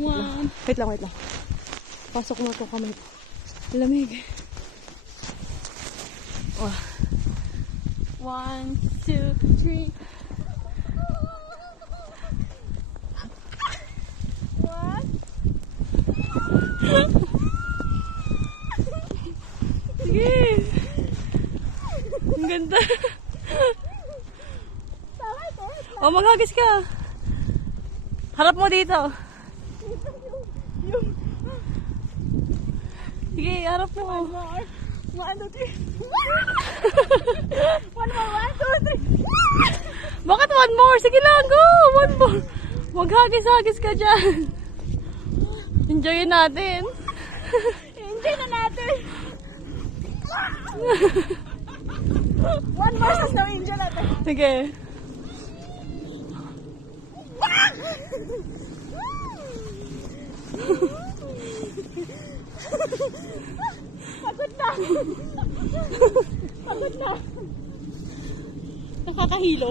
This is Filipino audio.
One. Wait lang. Pasok mo ito kamay. Lamig. Oh. 1, 2, 3. What? Sige. Ang ganda. Oh, maghagis ka. Harap mo dito. Sige, harap mo. One more. 1, 2, 3. One more. 1, 2, 3. Bakit one more? Sige lang, go. One more. Maghagis-hagis ka dyan. Enjoyin natin. Enjoy na natin. One more sa snow angel natin. Sige. Pagod na. Pagod na. Nakakahilo.